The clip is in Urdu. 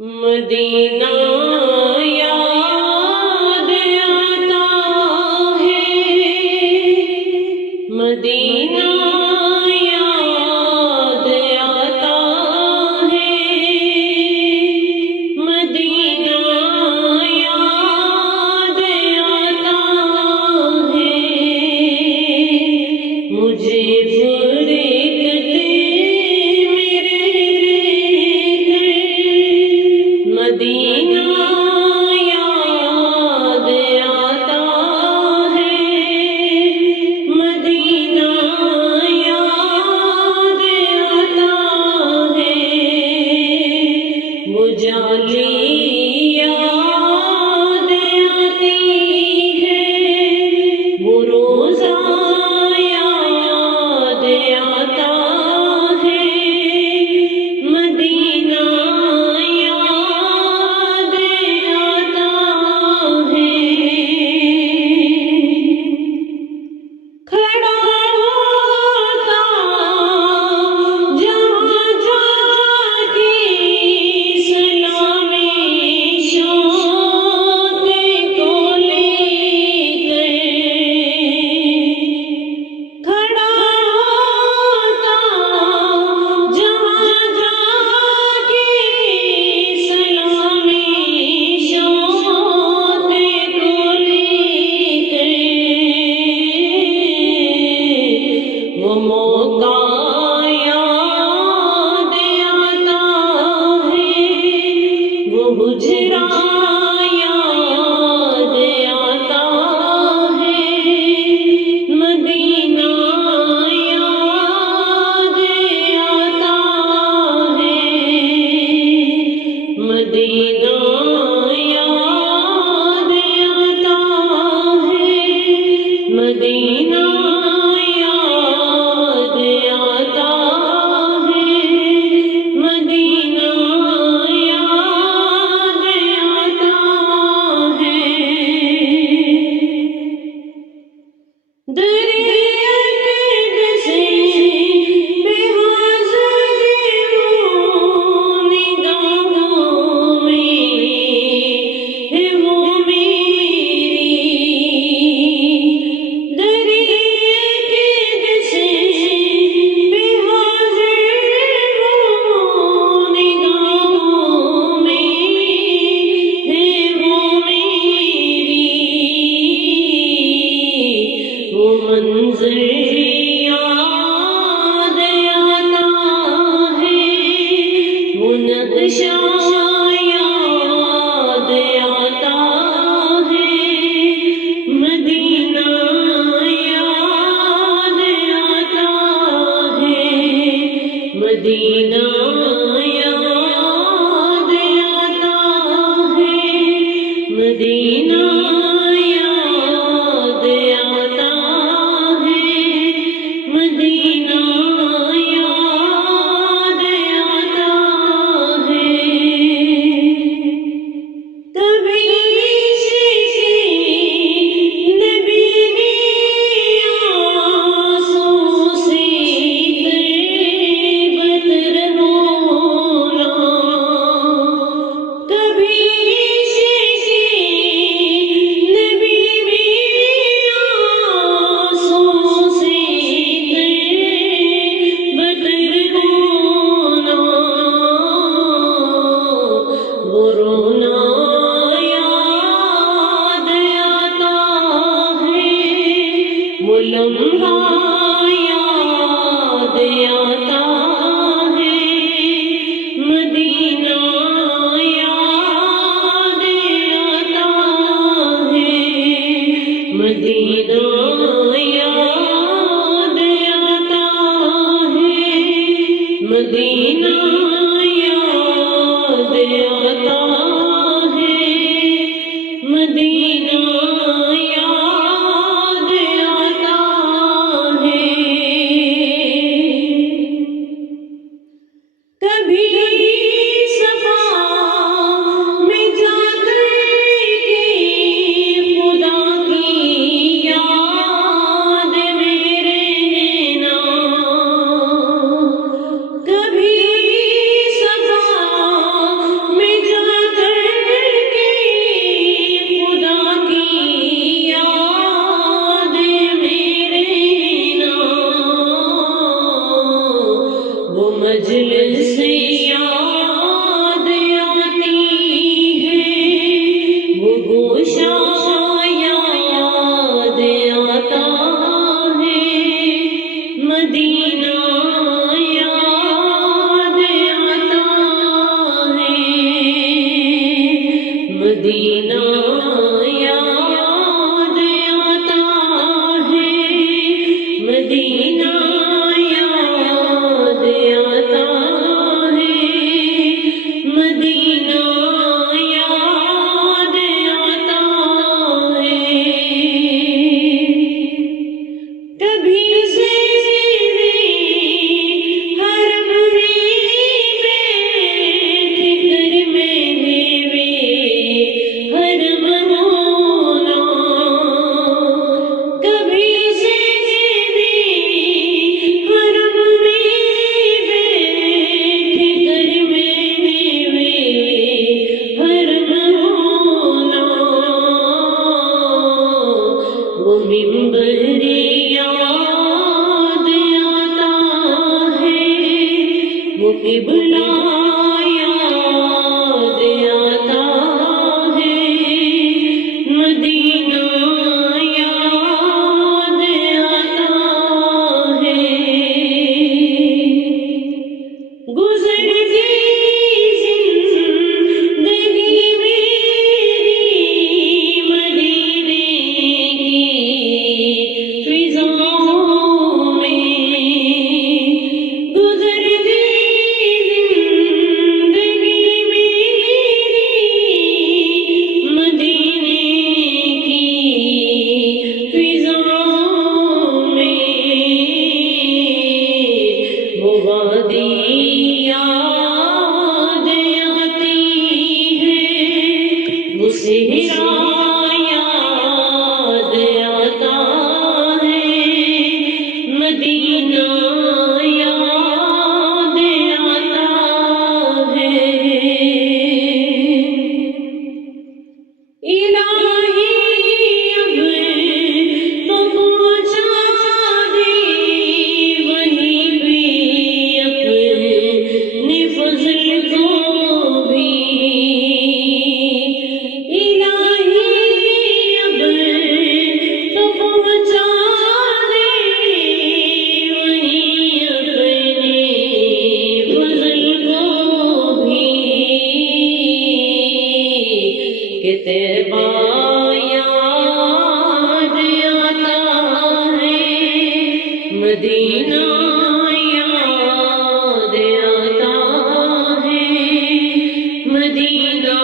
مدینہ یاد آتا ہے، مدینہ یاد آتا ہے، مدینہ یاد آتا ہے، مجھے مدینہ یاد آتا ہے، مدینہ یاد آتا ہے، وہ جالی یاد آتی ہے، وہ روزہ یاد آتا ہے، مدینہ حجرا یاد آتا ہے، مدینہ یاد آتا ہے، مدینہ یاد آتا ہے، مدینہ یاد آتا ہے، مدینہ منظر یاد آتا ہے، وہ نقشہ یاد آتا ہے، مدینہ یاد آتا ہے، مدینہ یاد آتا ہے، مدینہ لمحہ یاد آتا ہے، مدینہ یاد آتا ہے، مدینہ یاد آتا ہے، مدینہ یاد آتا ہے، مدینہ کبھی صفا میں مدینہ یاد آتا ہے، مدینہ یاد آتا ہے، مدینہ یاد آتا ہے۔ کبھی قبلہ یاد آتا ہے، مدینہ یاد آتا ہے۔ گزرتی زندگی میری مدینے کی فضاؤں میں، گزرتی صحرا یاد آتا ہے، مدینہ یاد آتا ہے۔ الہی اب تو پہنچا دے وہیں پہ اپنے فضل کو بھی، طیبہ یاد آتا ہے، مدینہ یاد آتا ہے، مدینہ